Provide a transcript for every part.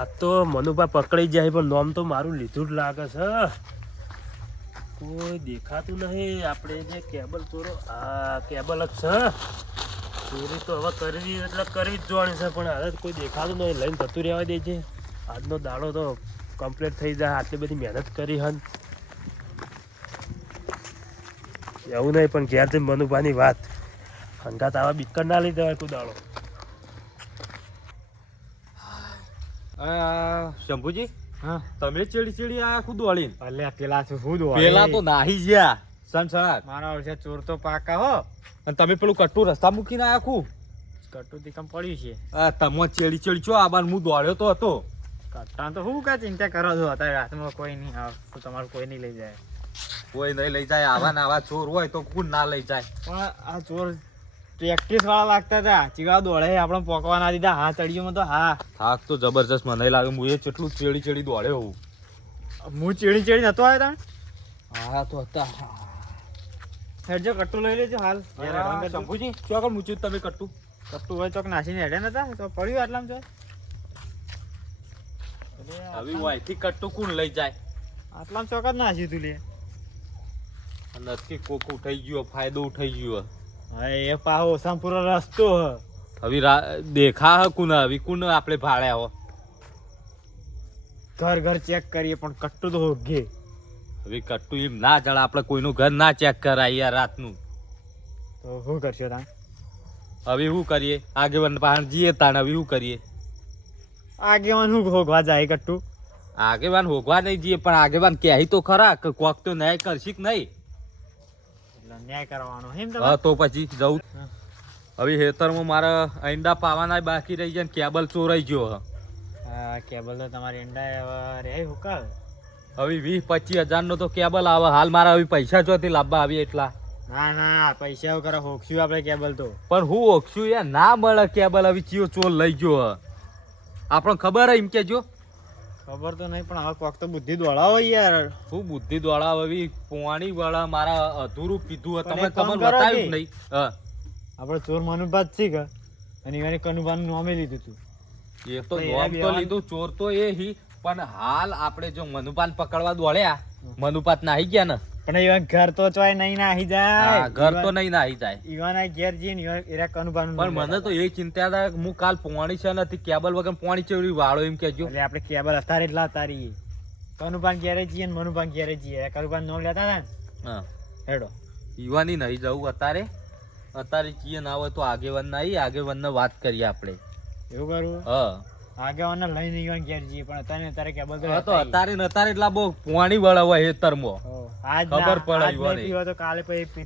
આ તો મનુભા પકડી જાય, પણ નોમ તો મારું લીધું જ લાગે છે. કોઈ દેખાતું નહીં. આપણે જે કેબલ ચોરો આ કેબલ જ છે. ચોરી તો હવે કરવી, એટલે કરવી જ જોવાની છે, પણ હવે કોઈ દેખાતું નહીં. લઈને થતું રહેવા દે છે આજનો દાડો તો કમ્પ્લીટ થઈ જાય. આટલી બધી મહેનત કરી હન. એવું નહીં, પણ ઘેર જઈને મનુભાની વાત. હંગાત આવા બીકર ના લઈ દેવાય કોઈ દાડો આ શંભુજી હા. તમે ચેડી ચીડી આયા ખુદ વાળીને અલ્યા પેલા છે હું દોડે. પેલા તો નાહી ગયા. સંસાર મારા વર્ષે ચોર તો પાકા હો. અને તમે પેલું કટ્ટું રસ્તા મૂકીને આયા ખુ કટુથી કમ પડ્યું છે. આ તમો ચેડી ચેડી છો આબાન હું દોડ્યો તો હતો. કટ્ટા તો હું કા ચિંતા કરો છો અત્યારે રાતમાં કોઈ નહીં આવે તો તમારું કોઈ નહીં લઈ જાય. કોઈ નહીં લઈ જાય આવા ને આવા ચોર હોય તો કોણ ના લઈ જાય? પણ આ ચોર પ્રેક્ટિસ વાળા લાગતા હતા. ચીવા દોડે આપણે પોકવા ના દીધા. હા ચડીઓમાં તો હા. થાક તો જબરજસ્ત મને લાગે હું એ કેટલું ચેડી ચેડી દોડે હું હું ચેડી ચેડી નતો આવ્યો તા હા તો હતા. હેડજો કટ્ટુ લઈ લેજો હાલ. શંભુજી ચોક મૂચ્યું તમે કટ્ટું? કટ્ટુ હોય ચોક નાસીને હેડે નતા? તો પડ્યું આટલામાં ચોર હવે વાયથી કટ્ટું કોણ લઈ જાય? આટલામાં ચોક જ નાસી તું લે. નથી કોક ઉઠાઈ ગયો ફાયદો ઉઠાઈ ગયો એ પાહો સંપૂર્ણ રસ્તો હવે દેખા હ કુન હવે કુન આપણે ભાડે હો? ઘર ઘર ચેક કરીએ પણ કટ્ટુ તો હોગે. હવે કટ્ટું એમ ના જળ આપણે કોઈનું ઘર ના ચેક કરાય યાર રાતનું. તો શું કરશો તા હવે શું કરીએ? આગેવાન પાસે જઈએ તાણ હવે શું કરીએ? આગેવાન શું હોગવા જાય કટ્ટુ? આગેવાન હોગવા નહીં જઈએ પણ આગેવાન કહે તો ખરા કે કોક તો નહીં કરશી કે નહીં? ન્યાય કરવાનો. એમ હા તો પછી જવું. હવે હેતરમાં મારા ઈંડા પાવાના બાકી રહી જાય કેબલ ચોરાઈ ગયો હા. કેબલ તો તમારી ઈંડા રે હુકલ હવે વીસ પચીસ હજાર નો તો કેબલ આવે. હાલ મારા હવે પૈસા ચોથી લાવવા આવી એટલા. ના ના પૈસા કરે હોકશું આપણે કેબલ તો. પણ હું ઓછું યાર ના મળે કેબલ. હવે ચિયો ચોર લઈ ગયો. આપણને ખબર હે એમ કેજો. ખબર તો નહીં પણ હવે કોક તો બુદ્ધિ દોડાવો યાર. શું બુદ્ધિ દોડા હવે પોણી વાળા મારા અધૂરું કીધું તમે તમને બતાવ્યું? નહીં. આપણે ચોર મનુભાત છે કે? અને એને કનુભાનું નામે લીધું તું. એ તો તો નોમ તો લીધું ચોર તો એ હી. પણ હાલ આપણે જો મનુપાન પકડવા દોડ્યા મનુપાત નાહી ગયા ને પણ ઈવન ઘર તો ચોય નહીં નાહી જાય. ઘર તો નહીં નાહી જાય. ઈવાના ઘેર જઈને ને એરા કનુભાન પણ મને તો એ ચિંતા હતા કે હું કાલ પોણી છે નથી કેબલ વગર પોણી છે વાળો એમ કેજો એટલે આપણે કેબલ અત્યારે એટલા તારી કનુભાન ઘેરે જઈએ ને મનુભાન ઘેરે જઈએ. કનુભાન નો લેતા હતા ને? હા. હેડો. ઈવાની નહીં જવું અત્યારે અત્યારે જઈએ ના હોય તો આગેવાન નહીં આગેવાન વાત કરીએ આપણે. એવું કરવું હા. આગેવાનને લઈને ઈવન ઘેર જઈએ પણ અત્યારે ને અત્યારે કેબલ તો હા તો લેતા અત્યારે ને અત્યારે એટલા બહુ પાણી વળવા હેતરમાં. આજ ખબર પડે પીવો તો કાલે પછી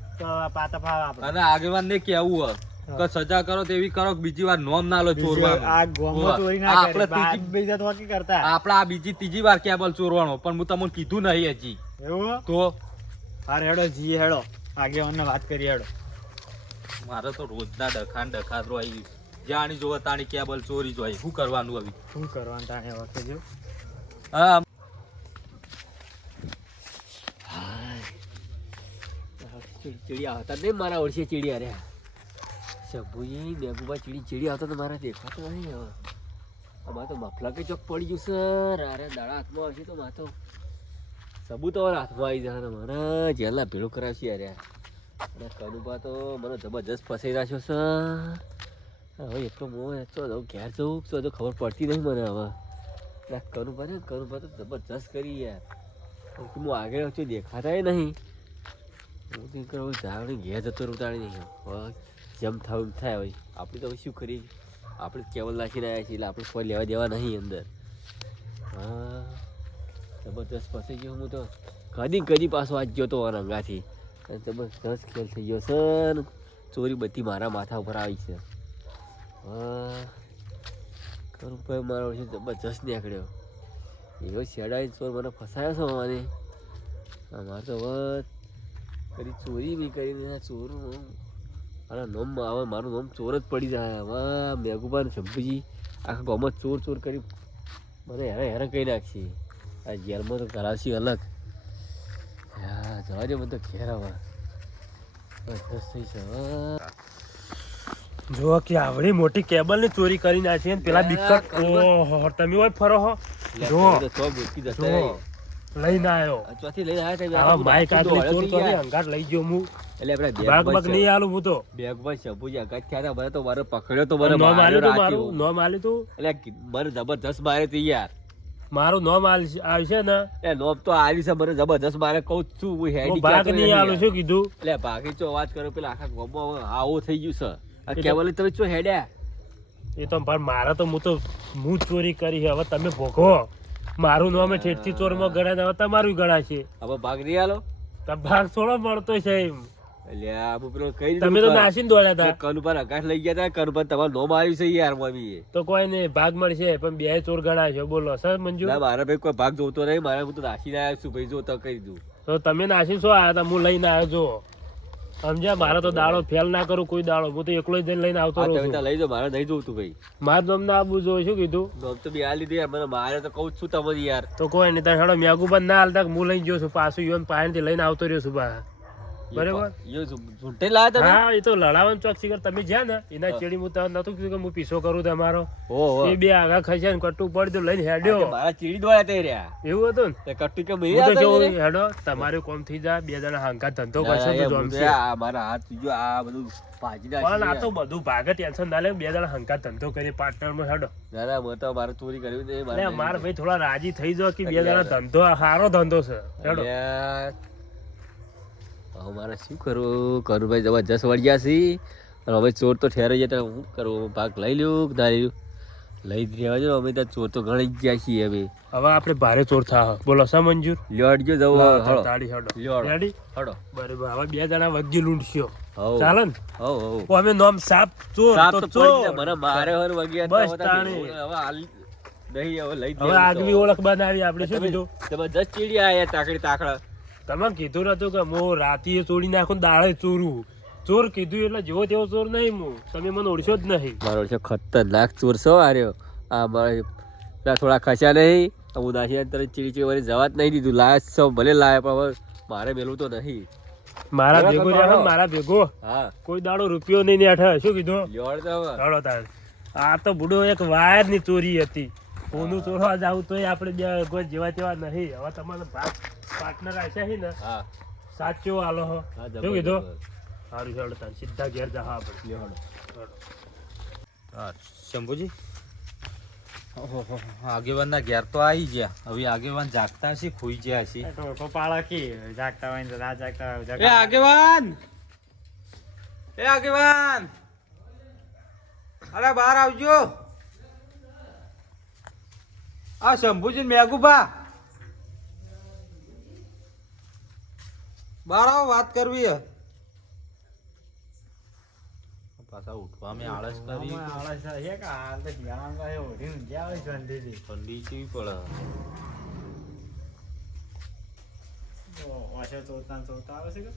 પાતા ફાવે આપણે. અને આગેવાન ને કેવું હોય. કે સજા કરો તેવી કરો કે બીજી વાર નોમ ના લો બીજી આ ગોમો ચોરી ના કરે. આપણે ત્રીજી- બીજા તો હોકી કરતા. આપણે આ બીજી ત્રીજી વાર કેબલ ચોરવાનો પણ હું તમને કીધું નહીં હજી. એવું? તો? હાર હેડો જી હેડો. આગેવાનને વાત કરી હેડો. મારે તો રોજના ડખાન ડખાત રહી જાણી જોવા તાણી કેબલ ચોરી જોઈ શું કરવાનું હવે શું કરવાનું તાણે વખતે જો હા. ચીડી આવતા નહીં મારા ઓળશે ચીડી અરે શંભુજી મેઘુબા ચીડી ચીડી આવતા તો મારા દેખાતો નહીં હવે. અમારે તો મફલા કે ચોક પડી ગયું સર અરે દાડા હાથમાં આવશે તો મા તો સબૂત અમારા હાથમાં આવી જશે મારા. જેલના ભેળું કરાવશે અરે અને કનુભા તો મને જબરજસ્ત ફસાઈ રાખ્યો સર હવે એટલો મોહ તો હું. ઘેર જવું? તો હજુ ખબર પડતી નહીં મને હવે. ના કનુભા કરું કનુભા તો જબરજસ્ત કરી યાર. હું આગળ વચ્ચે દેખાતા નહીં. હું તો કરો જાવણી ઘેર જતો રહું તાણી નહીં. જેમ થાવ એમ થાય. હવે આપણે તો શું કરી આપણે કેવલ નાખી આવ્યા છીએ, એટલે આપણે કોઈ લેવા દેવા નહીં અંદર. હા. જબરજસ્ત ફસાઈ ગયો હું તો. કદી કદી પાછો આજ ગયો તો રંગાથી. જબરજસ્ત ખેલ થઈ ગયો સર ચોરી બધી મારા માથા ઉપર આવી છે. હા. કરું ભાઈ, મારો છે જબરજસ્ત નીકળ્યો. એવો શેડાઈ ચોર મને ફસાયો છો મને અમારે તો હવે કદી ચોરી નહીં કરી ચોર મારા નોમ હવે મારું નામ ચોર જ પડી જાય. હવે મેઘુબાન શંભુજી, આખા ગામમાં ચોર ચોર કરી મને હેરાન હેરાન કરી નાખશે. આ જેલમાં તો કરાવશી અલગ. હા જવા દે મને તો ઘેર હવે થઈ હવે જો કે આવડી મોટી કેબલની ચોરી કરી નાખી અને પેલા લે, ઓહો તમે હોય ફરો હો. જો. લઈને આવ્યો ચોથી લઈને આવ્યો બધું બાઈક આટલી ચોર કરી અંગાટ લઈ ગયો હું એટલે આપણે બેગ બાગ બાગ નહીં આલું હું તો. બેગમાં શંભુજી અગાત થયા હતા મને તો મારો પકડ્યો તો બરે નો માર્યો તો મારું નો માલ્યું તું? એટલે બરે જબરજસ્ત મારે તી યાર. મારું નોમ આવશે ને? એ નોમ તો આવી છે મને જબરજસ્ત મારે કહું છું હું હું હેડી ભાગ નહીં આલું. શું કીધું? એટલે ભાગી ચો અવાજ કરો પેલા આખા ગોબો આવું થઈ ગયું છે. કેવલ તમે ચો હેડ્યા? એ તો પણ મારા તો હું તો હું ચોરી કરી હવે તમે ભોગવો. મારું નામ ઠેઠથી ચોરમાં ગણાય હવે તમારું ગણાશે હવે ભાગ નહીં આલો? તો ભાગ થોડો મળતો છે એમ. તમે તો નાસીને દોડ્યા હતા કન ઉપર આકાશ લઈ ગયા હતા કન ઉપર તમારું નોમ આવ્યું છે યાર મમ્મી તો કોઈ નહીં ભાગ મળશે. પણ બે ચોર ગણાશે બોલો સર મંજુ? ના મારા ભાઈ કોઈ ભાગ જોતો નહીં. મારે હું તો નાખીને આવ્યો છું. ભાઈ જો તો કહી દઉં. તો તમે નાસી શું આવ્યા હતા હું લઈને આવ્યો જો. સમજ્યા? મારે તો દાડો ફેલ ના કરું કોઈ દાડો. હું તો એકલો જ જઈને લઈને આવતો રહું છું. લઈ જાઓ મારે નહીં જોતું ભાઈ. મારે નામ ના આબુ જોઈએ શું કીધું? નોમ તો બી આ લીધે યાર મને મારે તો કહું છું તમને યાર. તો કોઈ નહીં તારે હેડો મેગુ બંધ ના હાલતા હું લઈને ગયો છું પાછું યોન પાણીથી લઈને આવતો રહ્યો છું પાછા બરાબર? ઝૂંટે લાયા તમે? હા એ તો લડાવન ચોક શિખર તમે જ્યાં ને એના ચેડી હું તને નતું કીધું કે હું પીસો કરું તમારો. એ બે આગા ખસ્યા ને કટ્ટુ પડ્યું લઈને હેડ્યો. મારા ચીડી દોડ્યા તે રહ્યા. એવું હતું ને? કટ્ટુ કે મેં તો હેડો તમારે કોમ થઈ જા બે જણા હાંકા ધંધો કરશો તો જમશે આ મારા હાથ બીજો આ બધું પણ આ તો બધું ભાગે ટેન્શન ના લે બે જણા હંકા ધંધો કરી પાર્ટનરમાં હેડો. ના ના મેં તો મારે ચોરી કર્યું નહીં મારે ભાઈ થોડા રાજી થઈ જાઓ કે બે જણા ધંધો સારો ધંધો છે હેડો. હવે મારે શું કરવું? કરું ભાઈ જબરજસ્ત વળ્યા છીએ અને હવે ચોર તો ઠેરાઈ જતા હું કરું? ભાગ લઈ લઉં ધારી લઉં લઈ જ રહ્યા છો અમે ત્યાં ચોર તો ગણી ગયા છીએ હવે. હવે આપણે ભારે ચોર થા બોલો સા મંજૂર? ગયો જવું. હળો તાળી હેડો. લ્યો. રેડી હળો બરાબર. હવે બે જણા વગી લૂંટશો. ચાલે ને? હવ ઓ અમે નોમ સાપ ચોર તો. ચોર. મને મારે હર વગ્યા બસ તાણી. હવે હાલ નહીં હવે લઈ હવે આગવી ઓળખ બનાવી આપણે શું કીધું? તમે દસ ચીડી આયા તાકડી તાકડા તમે કીધું નતું કે હું રાતીએ ચોરી નાખું દાળે ચોરું. ચોર કીધું એટલે જેવો તેવો ચોર નહીં હું. તમે મને ઓળશો જ નહીં. મારો ઓળશો ખતરનાક ચોર છો આર્યો આ મારે થોડા ખસ્યા નહીં. હું નાસી અંતર ચીડી ચીડી વળી જવા જ નહીં દીધું. લાયા છો ભલે લાયા પણ હવે મારે મેલું તો નહીં. મારા ભેગો રહ્યા મારા. ભેગો. હા. કોઈ દાડો રૂપિયો નહીં ને શું કીધું? લ્યોડ તો હવે. ચાલો તાર. આ તો બુડો એક વાયરની ચોરી હતી. કોનું ચોરવા જાવ તો આપણે બે જેવા તેવા નહીં. હવે તમારો ભાગ પાર્ટનર આશા હે ને? હા. સાચો આલો હો. શું કીધું? સારું ચાલો તાર સીધા ઘેર જા હા આપણે લ્યો હા શંભુજી? ઓહો આગેવાનના ઘેર તો આવી ગયા. હવે આગેવાન જાગતા હશે ખોઈ ગયા હશે. પાડો જાગતા હોય ને ના જાગતા હોય એ આગેવાન! એ આગેવાન! અરે બહાર આવજો. આ શંભુજી મેઘુભા બહાર આવો વાત કરવી હે. પાછા ઉઠવા મેં આળસ કરી. આળસ છે કે હાલ તો શિયાળામાં તો ઓઢી ઓઢીને ઊંઘ્યા હોય શાંતિથી. ઠંડી કેવી પડે. તો ઓછો ચોરતા ને આવે છે કે?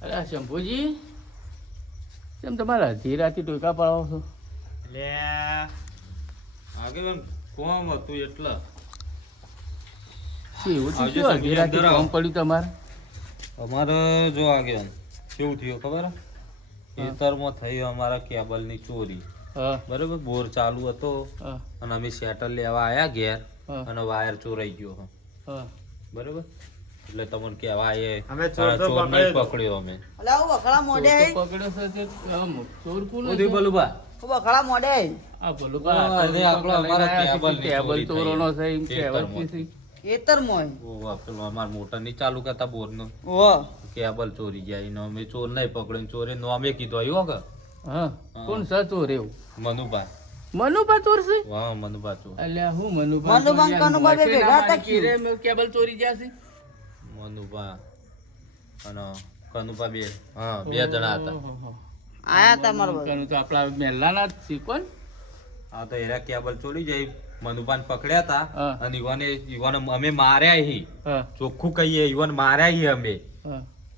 અરે શંભુજી કેમ તમારે અડધી રાતે ટોકા પડાવો છો? લે. આગેવાન કોમ હતું એટલે. થયું. કોમ પડ્યું તમારે? અમારે જો આગેવાન કેવું થયું ખબર? ખેતરમાં થઈ અમારા કેબલની ચોરી. હા. બરાબર? બોર ચાલુ હતો. અને અમે સેટલ લેવા આયા ઘેર અને વાયર ચોરાઈ ગયો બરોબર બરાબર? એટલે તમને કેવા એ અમે ચોર પકડ્યો. અમે. અલા ઓ બખડા મોડે પકડ્યો છે તે ચોર કોણ ઉધી બલુબા. ઓ મોઢે આઈ. આ બલુબા અરે આપણો અમારા કેબલ છે કેબલ. ચોરોનો છે એમ કહેવાય ખેતરમાં. છે. ખેતરમોય. ઓવા, પેલો અમાર મોટરની ચાલુ કરતા બોરનો. ઓ કેબલ ચોરી ગયા એનો અમે ચોર નઈ પકડ્યો ચોરે નો અમે કીધું આવ્યો કે? હા. કોણ છે ચોર એવું? મનુભા. મનુભા ચોર છે? વાહ મનુભા ચોર. અલ્યા હું મનુભા મનુભા ને કનુભા બે ભેગા હતા કીરે મે કેબલ ચોરી ગયા છે? મનુભા. અને કનુભા બે. હા બે જણા હતા. આયા તા મારા ભાઈ. તો આપણા મહેલાના જ છે કોણ? હા તો એરા કેબલ ચોરી જાય. મનુભાન પકડ્યા હતા. અને ઈવાને ઈવાને અમે માર્યા હી. ચોખ્ખું કહીએ ઈવન માર્યા હી અમે.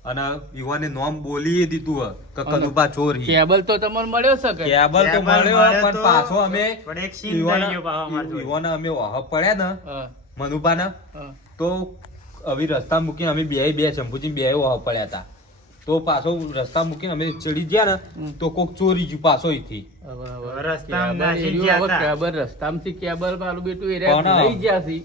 અને ઈવાને નોમ બોલી દીધું કે કનુભા ચોર હી. કેબલ તો તમને મળ્યો છે કે? કેબલ તો મળ્યો પણ પાછો અમે પણ એક સીન થઈ ગયો પાછો અમારા ઈવાને અમે વાહ પડ્યા ને મનુભાને. તો હવે રસ્તા મૂકી અમે બે બે શંભુજી બે વાહ પડ્યા હતા તો પાછો રસ્તા મૂકીને અમે ચડી ગયા ને તો કોક ચોરી ગયું પાછો અહીંથી. કેબલ રસ્તામાંથી કેબલ વાળું બેટું એર્યા લઈ ગયા છે.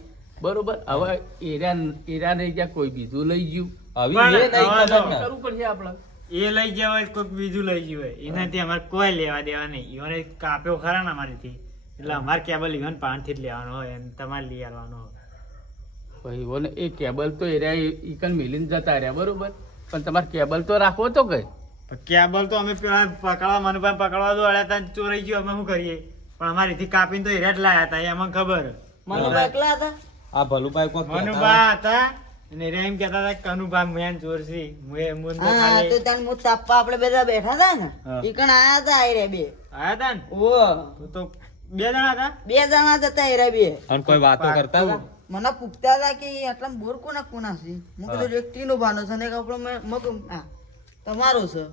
બરોબર? હવે એર્યા એર્યા લઈ ગયા કોઈ બીજું લઈ ગયું. એ હવે ખબર કરવું પડશે આપણે. એ લઈ ગયા હોય કોઈક બીજું લઈ ગયું હોય. એનાથી અમારે કોઈ લેવા દેવા નહીં. ઈવોને કાપ્યો ખરા ને અમારીથી. એટલે અમારે કેબલ ઈવન પાણથી જ લેવાનો હોય અને તમારે લઈ આવવાનો હોય. ભાઈ એ કેબલ તો એર્યા ઈકન મિલીને જતા રહ્યા બરોબર? પણ તમારે કેબલ તો રાખવો તો કઈ કેબલ તો અમે પેલા પકડવા મનુભાઈ પકડવા દોડ્યા હતા ને ચોરાઈ ગયો અમે શું કરીએ? પણ અમારીથી કાપીને તો હેરા લાયા હતા એ અમને ખબર. મનુભાઈ એકલા હતા? આ ભલુભાઈ કોક મનુભાઈ હતા. અને હેરા એમ કહેતા હતા કે કનુભા મેન ચોર છે મુએ મુન તો ખાલી. તો તન ત્યાં હું તાપવા આપણે બધા બેઠા હતા ને ઈકણ આયા હતા આયરે બે? આયા હતા ને? ઓ તો તો બે જણા હતા? બે જણા જ હતા એરા બે. અને કોઈ વાતો કરતા હતા? મને પૂછતા હતા કે આટલા બોર કોના કોના છે? મેં કીધું એક ટીનો ભાનો છે ને આપણો મેં આ તમારો છે.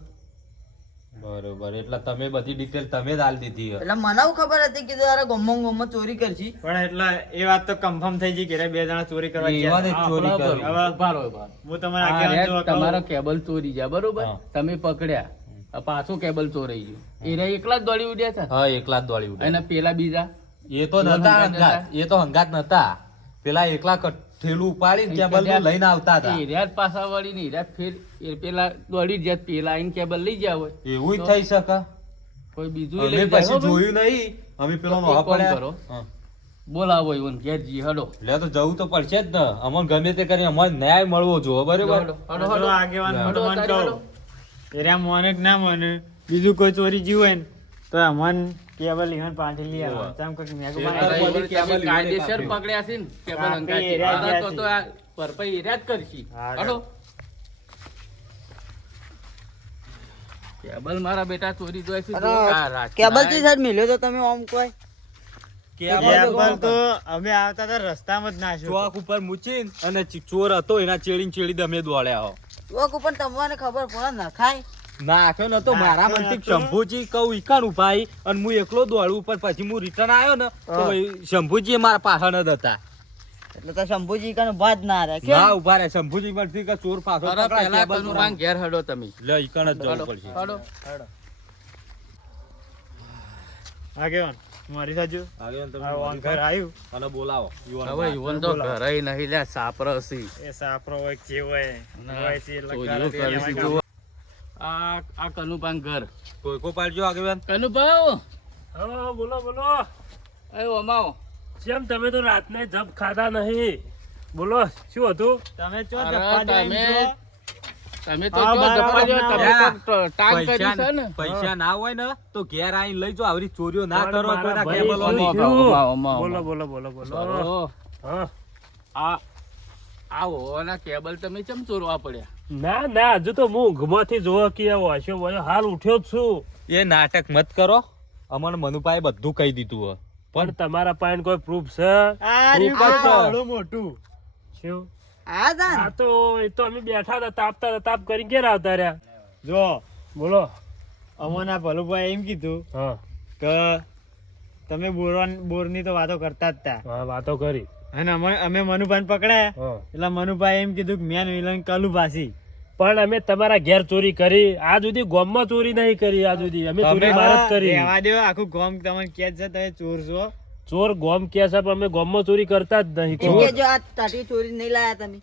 બરોબર એટલે તમે બધી ડિટેલ તમે જ આલી દીધી એટલે મને ખબર હતી કે અરે ગમમ ગમમ ચોરી કરશી. પણ એટલે એ વાત તો કન્ફર્મ થઈ ગઈ કે રે બે જણા ચોરી કરવા ગયા હતા. ચોરી કરી. હવે રહો. હું તમારા આગળ જો તમારો કેબલ ચોરી ગયા બરોબર? તમે પકડ્યા. આ પાછો કેબલ ચોરાઈ ગયું. એરા એકલા જ દોડી ઉડ્યા હતા? હા એકલા જ દોડી ઉડ્યા. અને પેલા બીજા? એ તો નતા એ તો હંગાત નતા. પેલા એકલા ઠેલું ઉપાડીને કેબલ લઈને આવતા હતા. એરિયા જ પાછા વળી ને એરિયા ફેર એ પેલા દોડી જાય પેલા આઈને કેબલ લઈ ગયા હોય. એવું જ થઈ શકે. કોઈ બીજું લઈ જાય પછી. જોયું નહીં. અમે પેલો નો પડ્યા હા. બોલાવો ઈવન ઘેર જી હડો. એટલે તો જવું તો પડશે જ ને. અમને ગમે તે કરીને અમારે ન્યાય મળવો જોઈએ બરોબર. આગેવાન હડો, હું તમને એરા મોને ના મને બીજું કોઈ ચોરી જીવ હોય ને. તો અમન કેબલ ઇવન પાછી લઈ આવવાનું. તમ બધી કેબલ કાયદેસર પકડ્યા છે ને કેબલ અંગાજી આ તો તો આ ભરપાઈ એરિયા જ કરશી. હા, કેબલ મારા બેટા ચોરી જોય છે કેબલથી સર મિલ્યો તો તમે ઓમ કોઈ? કેબલ તો અમે આવતા હતા રસ્તામાં જ નાખ્યું ચોક ઉપર મૂચીને અને ચોર હતો એના ચેડીને ચેડી અમે દોડ્યા હો. ચોક ઉપર તમને ખબર પડે ને ખાય નાખ્યો નતો તો મારા મનથી. શંભુજી કહું ઈકાન ઉભાઈ અને હું એકલો દોડું ઉપર પછી હું રિટર્ન આવ્યો ને તો શંભુજી મારા પાછળ જ હતા એટલે તો શંભુજી કણ ભાત ના રહે ના ઊભા રહે. શંભુજી પરથી કે ચોર પાછો હડો, પહેલા કેબલ કનુભાઈ ઘેર હડો તમે. લે ઈકાન જ જવું હડો, પડશે. હડો. આગેવાન મારી સાજુ? આગળ તમે આ ઘર આવ્યું? અને બોલાવો. યુવાન હવે યુવાન તો ઘરે નહીં લ્યા સાપરસી એ સાપરો હોય કે જે હોય ના, હોય છે એટલે આ આ કનુભાઈ ઘર. કોઈકો પાડજો આગળ કનુભાઈ! હા બોલો બોલો. એ ઓમાઓ. જેમ તમે તો રાતને જપ ખાધા નહીં. બોલો શું હતું? તમે ચો તમે- તો છે પૈસા ને. પૈસા ના હોય ને તો ઘેર આવીને લઈ જો આવરી ચોરીઓ ના કરો કોઈના બોલો બોલો બોલો બોલો. હા. આ આ ઓના કેબલ તમે ચમ ચોરવા પડ્યા? ના ના હજુ તો હું ઊંઘમાંથી જોવા કે વાંચ્યો વાંચ્યો હાલ ઉઠ્યો જ છું. એ નાટક મત કરો. અમને મનુભાઈ બધું કહી દીધું હે પણ તમારા પાસે કોઈ પ્રૂફ છે? આ મોટું. શું? આ તા ને. આ તો એ તો અમે બેઠા હતા તાપતા હતા તાપ કરીને ઘેર આવતા રહ્યા. જો બોલો. અમોના ભલુભાઈ એમ કીધું હા. કે તમે બોરવાન બોરની તો વાતો કરતા જ તા. હા વાતો કરી. અને અમે અમે મનુભાઈ પકડાયા. એટલે મનુભાઈ એમ કીધું કે મેન વિલન કલુ ભાસી પણ અમે તમારા ઘેર ચોરી કરી. આ સુધી ગોમમાં ચોરી નહીં કરી આ સુધી. અમે ચોરી મારત કરી. રહેવા આખું ગોમ તમને કે છે તમે ચોર છો. ચોર ગોમ કે છે પણ અમે ગોમમાં ચોરી કરતા જ નહીં. ચોર જો આ તાટી ચોરી નહીં લાયા તમે.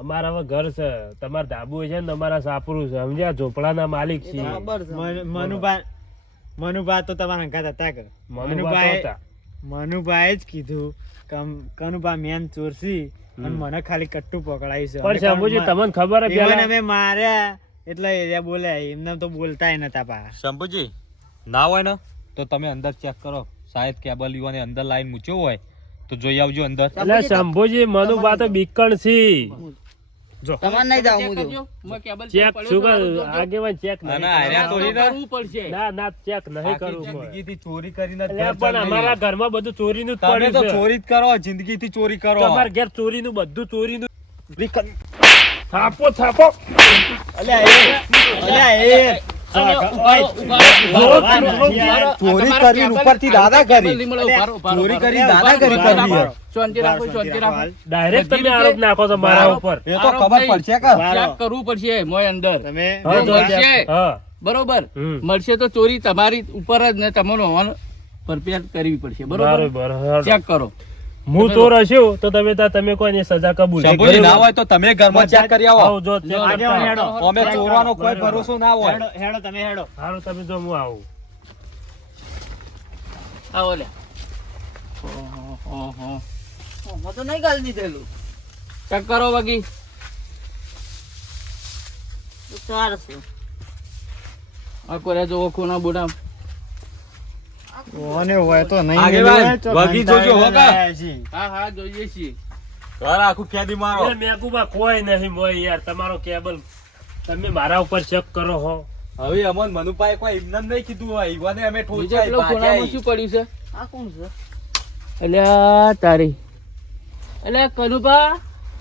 અમારા હવે ઘર છે. તમારા ધાબુ છે ને અમારા સાપરું છે. સમજ્યા? ઝોપડાના માલિક છે. મનુભા મનુભાઈ મનુભાઈ તો તમારા અંગાત હતા કે? મનુભા મનુભાઈ જ કીધું કે કનુભા મેન ચોર છી. અને મને ખાલી કટ્ટુ પકડાયું છે. પણ શંભુજી તમને ખબર હે પેલા અમે માર્યા. એટલે એરિયા બોલ્યા એમને તો બોલતાય નતા પા શંભુજી ના હોય ને તો તમે અંદર ચેક કરો. શાયદ કેબલ યુવાને અંદર લાઈન મૂક્યો હોય તો જોઈ આવજો અંદર. એટલે શંભુજી મનુભા તો બીકણ છી. તમારે નહીં જાવ હું કરજો. ચેક પડ્યો શું તો મારું કર જોજો. આગેવાન ચેક ના, ના, હાર્યા આ તો તો ઈ ના. કરવું પડશે. ના ના ચેક નહીં કરવું પડે. જિંદગીથી ચોરી કરીને પણ અમારા ઘરમાં બધું ચોરીનું જ તમે તો ચોરી જ કરો જિંદગીથી ચોરી કરો. તમારા ઘેર ચોરીનું બધું ચોરીનું. થાપો થાપો. અલ્યા એ અલ્યા એ. ચોરી કરી ઉપરથી ઉભારો, ઉભારો, ચોરી કરી દાદા કરી ડાયરેક્ટ તમે આરોપ નાખો છો મારા ઉપર. એ તો ખબર પડશે કે કરવું પડશે મોય અંદર. બરોબર. મળશે તો ચોરી તમારી ઉપર જ ને તમારું હોવાનું પરપેર કરવી પડશે. બરોબર. ચેક કરો. હું તો હશું તો તમે તા- તમે કોઈની સજા કબૂલ શંભુજી ના હોય તો તમે ઘરમાં ચેક કરી આવો. આવો જો. અમે ચોરવાનો કોઈ ભરોસો ના હોય. હેડો હેડો તમે હેડો. હારો તમે જો હું આવું. આવો લે ઓહો, ઓહો. તો નહીં ગાલ દીધેલું. ચેક કરો બાકી. તો ચાલશે આ કોરે જોવો ખૂણા બુના ઓને હોય તો નહીં આગેવાન, મેળવે વગી જોજો હો કા? હા હા જોઈએ છીએ ઘર આખું ખેદી મારો. એ કોઈ નહીં મોય યાર. તમારો કેબલ તમે મારા ઉપર ચેક કરો હો. હવે અમન મનુભાઈ કોઈ એમને નહીં કીધું હોય. ઈવાને અમે ઠોચાઈ પેલો ખૂણામાં શું પડ્યું છે? આ કોણ છે? એટલે તારી. અલ્યા કનુભા?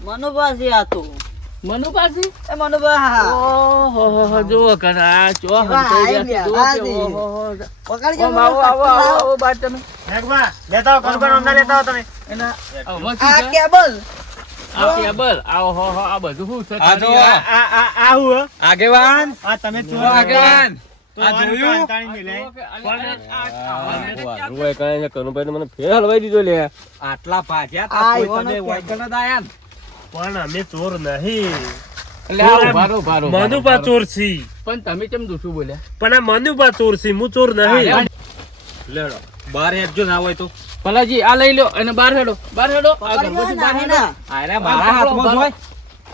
મનુભા છે આ તો. એ ઓહો. ઓહો, આવો આવો આવો આવો તમે. મેઘબા, લેતા આવો, કનુભાઈ અમને લેતા આવો તમે? એના આ કેબલ. આ કેબલ આ ઓહો હો આ બધું શું છે? આ જો આ- આ આ આ હું આગેવાન. આ તમે આગેવાન. મને ફેર હલવાઈ દીધો લે. આટલા ભાગ્યા પણ અમે ચોર નહીં. મનુબા ચોર છી. પણ તમે કેમ દુશું બોલ્યા? પણ આ મનુબા ચોર છી હું ચોર નહીં. લેડો બાર હેડજો ના હોય તો. ભલાજી આ લઈ લો અને બાર હેડો બાર હેડો. આ ચોરા હેડો. મારા હાથમાં જોય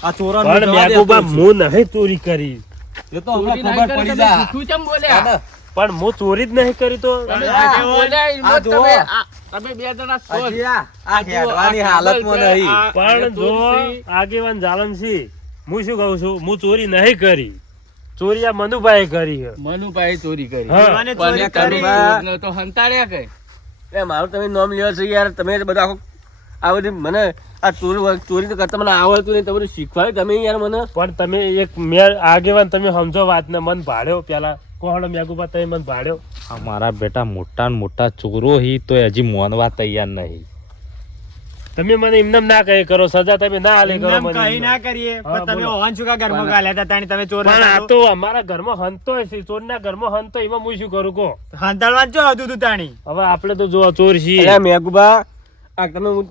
આ પણ મેગુબા હું નહીં ચોરી કરી. એ તો અમને ખબર પડી જા. તું કેમ બોલ્યા? પણ હું ચોરી જ નહીં કરી તો તમે બે જણા આ- પણ જો આગેવાન જાલમ હું શું કહું છું? હું ચોરી નહીં કરી. ચોરી આ મનુભાઈ કરી મનુભાઈ ચોરી કરી. તો હંતાડ્યા કઈ. એ મારું તમે નામ લ્યો છો યાર તમે બધા આખું આ બધી મને આ ચોરી ચોરી તો કરતા મને આવડતું નહીં તમને શીખવાડ્યું તમે યાર મને. પણ તમે એક મેં આગેવાન તમે સમજો વાત ને મન ભાડ્યો પેલા. કોણ મેગુબા તમે મન ભાડ્યો. મારા બેટા મોટા ને મોટા ચોરો હી તો હજી મોનવા તૈયાર નહીં. તમે મને એમને ના કહે કરો સજા તમે ના આલે કરો મને કહી ના કરીએ પણ તમે ઓહન શું કા ઘરમાં ગાલ્યા હતા તાણી તમે ચોર પણ આ તો? અમારા ઘરમાં હંતો છે ચોરના ઘરમાં હંતો એમાં હું શું કરું કો હંતાળવા જો હતું તું તાણી હવે આપણે તો જો ચોર છીએ. મેગુબા આ તમે હું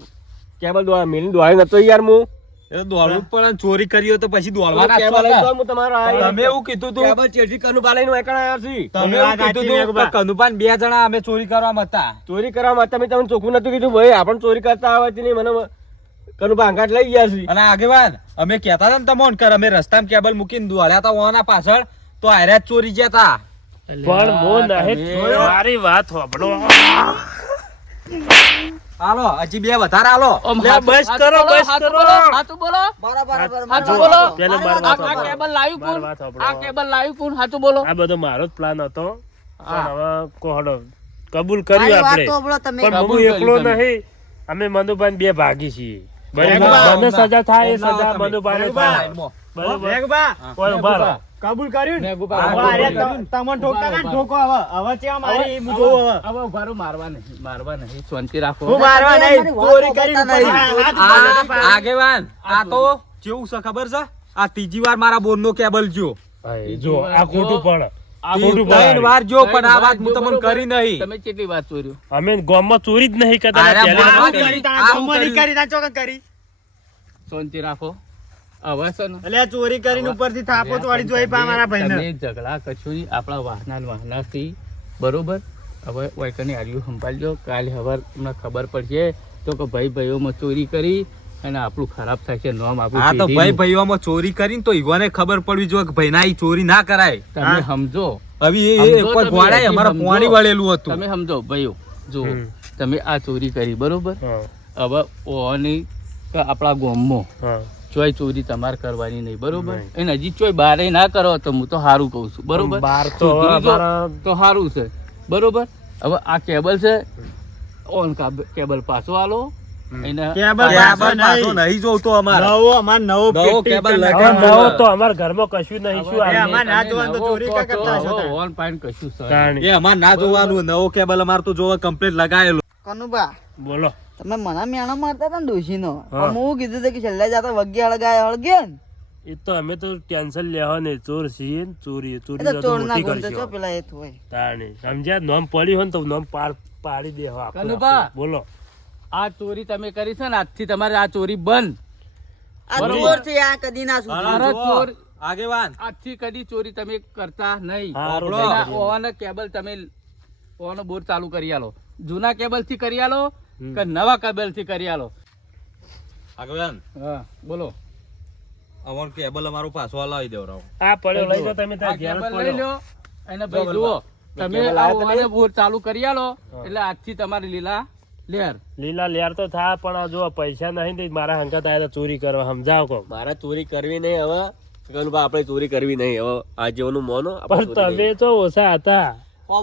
કેબલ દોડા મેલી દોડી નતો યાર હું? એ દોડવું પણ ચોરી કર્યો તો પછી દોડવા ના કેબલ હું તમારો આ તમે એવું કીધું તું. કેબલ ચેડી કનુભા લઈને વાંકણ આવ્યા છી? તમે એવું કીધું તું મેઘબા. કે કનુભાઈ બે જણા અમે ચોરી કરવામાં હતા. ચોરી કરવા માટે તમે તમને ચોખ્ખું નતું કીધું ભાઈ આપણ ચોરી કરતા આવડતી નહીં મને કનુભા અંગાટ લઈ ગયા છે. અને આગેવાન અમે કહેતા હતા ને તમોન કર અમે રસ્તામાં કેબલ મૂકીને દોડ્યા હતા ઓના પાછળ તો આયરા ચોરી ગયા હતા. પણ મો નહે મારી વાત સાંભળો. હાલો હજી બે વધારે હાલો. બસ કરો, બોલો, બસ કરો. હાથું બોલો બરાબર બરાબર બોલો. આ. કેબલ લાવ્યું કોણ આ કેબલ લાવ્યું કોણ હાચું બોલો. આ બધો મારો જ પ્લાન હતો. હવે કોહડો કબૂલ કર્યું આપણે. તો બોલો તમે. પણ હું એકલો નહીં. અમે મનુભાઈ બે ભાગી છીએ. બરાબર મને સજા થાય સજા મનુભાઈ થાય. બરાબર? કબૂલ કર્યું ને. તમને ઠોકતા ના ઠોકો હવે. હવે ચેવા મારી હું જોઉં હવે હવે? ઉભારો મારવા નહીં મારવા નહીં. શાંતિ રાખો. હું મારવા નહીં ચોરી કરી નહીં. આગેવાન આ તો કેવું છે ખબર છે? આ ત્રીજી વાર મારા બોન નો કેબલ જો જો આ ખોટું પણ આ ત્રણ વાર જો પણ આ વાત હું તમને કરી નહીં. તમે કેટલી વાત ચોર્યું અમે ગામમાં ચોરી જ નહીં કરતા અરે પહેલા મારવા કરી. શાંતિ રાખો. એટલે ચોરી કરીને ઉપરથી થાપો ચોરી જોઈ પા મારા ભાઈને. તમે ઝઘડા કશું આપણા વાહના ને વાહનાથી. બરોબર? હવે વૈકની આર્યું સંભાળજો. કાલે હવે તમને ખબર પડશે તો કે ભાઈ ભાઈઓમાં ચોરી કરી અને આપણું ખરાબ થાય છે. નોમ આપણું આ તો ભાઈ ભાઈઓમાં ચોરી કરીને તો ઈવાને ખબર પડવી જોઈએ કે ભાઈ ના ચોરી ના કરાય. તમે સમજો. હવે એ- અમારા સમજો. વળેલું હતું. તમે સમજો ભાઈઓ. જો તમે આ ચોરી કરી બરોબર? હવે ઓની કે આપણા ગોમમાં. ચોય ચોરી તમારે કરવાની નહીં બરોબર? એને હજી ચોય બારે ના કરો તો હું તો સારું કહું છું બરોબર? બાર તો તો સારું છે બરોબર? હવે આ કેબલ છે ઓન કાબ- કેબલ પાછો આલો. એને કેબલ કેબલ પાછો પાછો નહીં. નહીં. જોવતો અમારે. નવો અમાર નવો નવો પેટી કેબલ કરી લગાવી હવે નાખ્યો. નવો તો અમારા ઘરમાં કશું નહીં શું એ આવીએ? અમાર ના તમે જોવાનું તો નવો ચોરી કહો ક્યાં કરતા તો હશો. તાર? ઓન પાઇન કશું એ અમારે ના જોવાનું નવો કેબલ અમારે તો જોવા કમ્પ્લીટ લગાયેલો. બોલો. તમે મને મેણા મારતા હતા ને ડોશીનો? હા. હું કીધું હતું કે છેલ્લે જતા વગ્ગે હળગાય હળગ્યો એ તો અમે તો ટેન્શન લેવા ને ચોર છીએ ચોરી ચોરી ચોર ના ગુણ તો કરશો. પેલા એ થોય તાણે. સમજ્યા? નોમ પડી હોય ને તો નોમ પાર પાડી દેવા કનુભા. બોલો. આ ચોરી તમે કરી છે ને આજથી તમારે આ ચોરી બંધ. આ ચોર છે આ કદી ના ચોર આગેવાન. આજથી કદી ચોરી તમે કરતા નહીં. ઓવાના કેબલ તમે ઓવાનો બોર ચાલુ કરી આલો. જૂના કેબલથી કરી આલો. કે નવા કેબલથી કરી આલો. આગવાન હા બોલો. અમારું કેબલ અમારો પાછો હલાવી દેવરાવ આ પડ્યો લઈ જાઓ તમે ત્યાં ઘેર લઈ લો અને ભાઈ જુઓ તમે કેબલ આ આયા તો ઓવાને બોર ચાલુ કરી આલો. એટલે આજથી તમારી લીલા લેર. લીલા લેર તો થા પણ જો પૈસા નહીં દે મારા હંકાત આયા તા ચોરી કરવા સમજાવો કો મારા ચોરી કરવી નહીં હવે. કનુભા આપણે ચોરી કરવી નહીં હવે. આ જેવનું મોનો પણ તમે તો ઓછા હતા. તો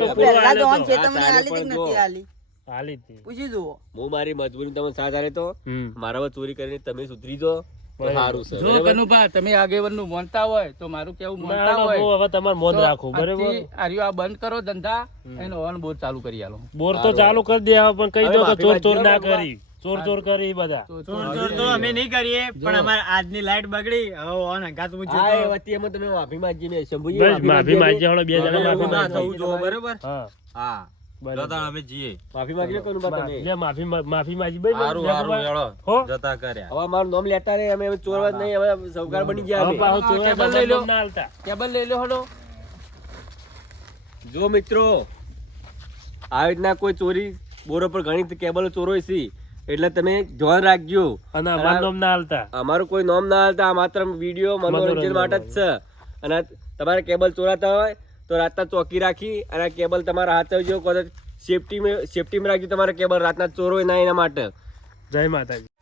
તો પહેલા જોન છે તમને આલી નથી આલી હાલી હતી પૂછી જુઓ. હું મારી મજબૂરી તમે સાથ આલે તો મારા ચોરી કરીને તમે સુધરી જો સારું છે. જો કનુભા તમે આગેવન માનતા હોય તો મારું કેવું માનતા હોય હવે તમારે મોન તો બરાબર? આજથી આ બંધ કરો ધંધા એનો ઓન બોર ચાલુ કરી આલો. બોર તો ચાલુ કરી દે પણ કહી દો કે ચોર ચોર ના કરી. ચોર ચોર કરી બધા. ચોર ચોર તો અમે નહીં કરીએ પણ અમારે આજની લાઈટ બગડી. હવે ઓન હંગાત વતી એમાં તમે માફી માંગી મેં શંભુજી માફી હળો બે જણા માફી ના થવું જોઈએ બરાબર? હા. હા. બરાબર. જતા અમે જીએ. માફી માંગી લો કનુભા તમે લે માફી માફી માંગી ભાઈ સારું સારું હેળો. હો? જતા કર્યા. હવે મારું નામ લેતા રે અમે હવે ચોરવા જ નહીં હવે સૌકાર બની ગયા હવે પાછો ચોર કેબલ લઈ લો. ના હાલતા. કેબલ લઈ લો હનો જો મિત્રો આવી રીતના કોઈ ચોરી બોરો પર ઘણી કેબલો ચોરોય છે એટલે તમે ધ્યાન રાખજો. અને અમારું નામ ના હાલતા. અમારું કોઈ નોમ ના હાલતા આ માત્ર વીડિયો મનોરંજન મનોરંજન માટે જ છે. અને તમારે કેબલ ચોરાતા હોય તો રાતના ચોકી રાખી અને કેબલ તમારા હાથ જો કદાચ સેફટી સેફટીમાં રાખજો તમારે કેબલ રાતના ચોરો ના એના માટે. જય માતાજી.